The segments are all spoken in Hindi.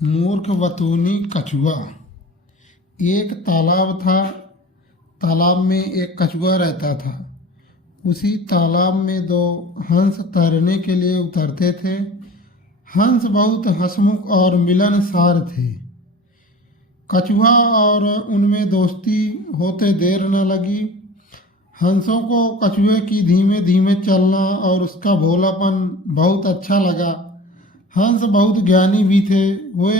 मूर्खवतूनी कछुआ। एक तालाब था। तालाब में एक कछुआ रहता था। उसी तालाब में दो हंस तैरने के लिए उतरते थे। हंस बहुत हंसमुख और मिलनसार थे। कछुआ और उनमें दोस्ती होते देर न लगी। हंसों को कछुए की धीमे धीमे चलना और उसका भोलापन बहुत अच्छा लगा। हंस बहुत ज्ञानी भी थे। वे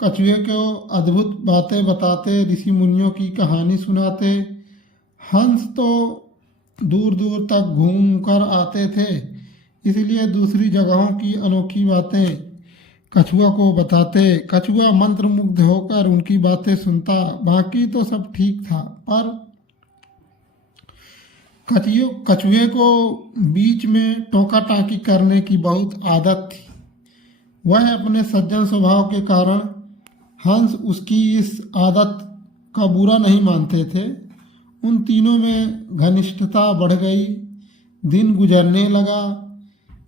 कछुए को अद्भुत बातें बताते, ऋषि मुनियों की कहानी सुनाते। हंस तो दूर दूर तक घूम कर आते थे, इसलिए दूसरी जगहों की अनोखी बातें कछुआ को बताते। कछुआ मंत्रमुग्ध होकर उनकी बातें सुनता। बाकी तो सब ठीक था, पर कछुए को बीच में टोका टाकी करने की बहुत आदत थी। वह अपने सज्जन स्वभाव के कारण हंस उसकी इस आदत का बुरा नहीं मानते थे। उन तीनों में घनिष्ठता बढ़ गई। दिन गुजरने लगा।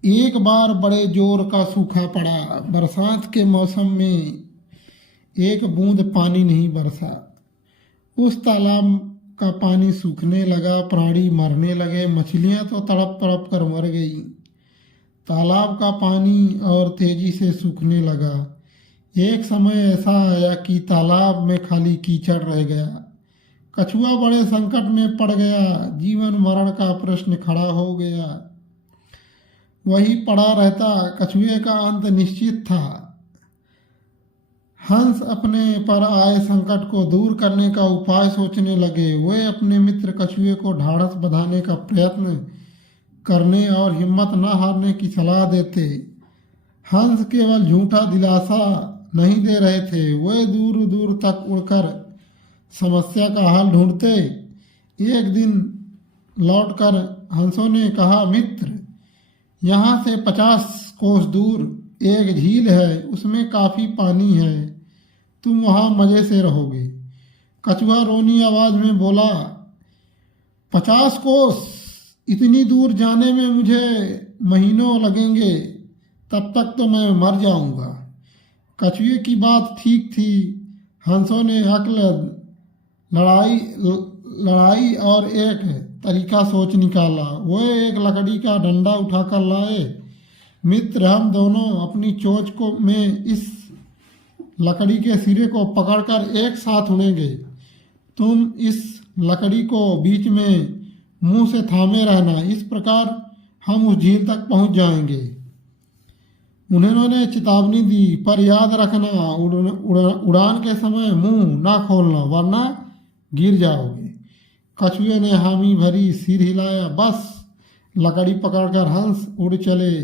एक बार बड़े जोर का सूखा पड़ा। बरसात के मौसम में एक बूंद पानी नहीं बरसा। उस तालाब का पानी सूखने लगा। प्राणी मरने लगे। मछलियां तो तड़प तड़प कर मर गई। तालाब का पानी और तेजी से सूखने लगा। एक समय ऐसा आया कि तालाब में खाली कीचड़ रह गया। कछुआ बड़े संकट में पड़ गया। जीवन मरण का प्रश्न खड़ा हो गया। वही पड़ा रहता। कछुए का अंत निश्चित था। हंस अपने पर आए संकट को दूर करने का उपाय सोचने लगे। वे अपने मित्र कछुए को ढाढ़स बंधाने का प्रयत्न करने और हिम्मत न हारने की सलाह देते। हंस केवल झूठा दिलासा नहीं दे रहे थे, वे दूर दूर तक उड़कर समस्या का हल ढूंढते। एक दिन लौटकर हंसों ने कहा, मित्र, यहाँ से 50 कोस दूर एक झील है, उसमें काफ़ी पानी है, तुम वहाँ मज़े से रहोगे। कछुआ रोनी आवाज़ में बोला, 50 कोस? इतनी दूर जाने में मुझे महीनों लगेंगे, तब तक तो मैं मर जाऊंगा। कछुए की बात ठीक थी। हंसों ने अक्ल लड़ाई और एक तरीका सोच निकाला। वो एक लकड़ी का डंडा उठाकर लाए। मित्र, हम दोनों अपनी चोंच में इस लकड़ी के सिरे को पकड़कर एक साथ उड़ेंगे। तुम इस लकड़ी को बीच में मुंह से थामे रहना। इस प्रकार हम उस झील तक पहुंच जाएंगे। उन्होंने चेतावनी दी, पर याद रखना, उड़ान के समय मुंह ना खोलना, वरना गिर जाओगे। कछुए ने हामी भरी, सिर हिलाया। बस लकड़ी पकड़कर हंस उड़ चले।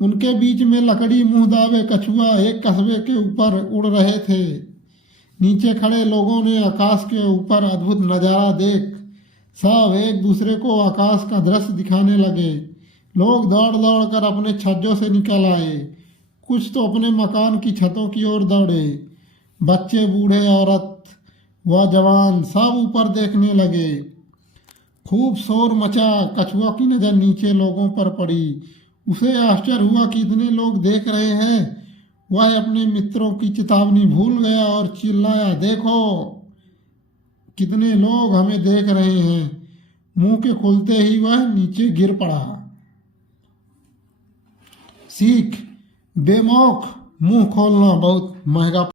उनके बीच में लकड़ी मुंह दावे कछुआ एक कस्बे के ऊपर उड़ रहे थे। नीचे खड़े लोगों ने आकाश के ऊपर अद्भुत नज़ारा देख सब एक दूसरे को आकाश का दृश्य दिखाने लगे। लोग दौड़ दौड़ कर अपने छज्जों से निकल आए। कुछ तो अपने मकान की छतों की ओर दौड़े। बच्चे, बूढ़े, औरत व जवान सब ऊपर देखने लगे। खूब शोर मचा। कछुआ की नज़र नीचे लोगों पर पड़ी। उसे आश्चर्य हुआ कि इतने लोग देख रहे हैं। वह अपने मित्रों की चेतावनी भूल गया और चिल्लाया, देखो कितने लोग हमें देख रहे हैं। मुंह के खुलते ही वह नीचे गिर पड़ा। सीख, बेमौख मुंह खोलना बहुत महंगा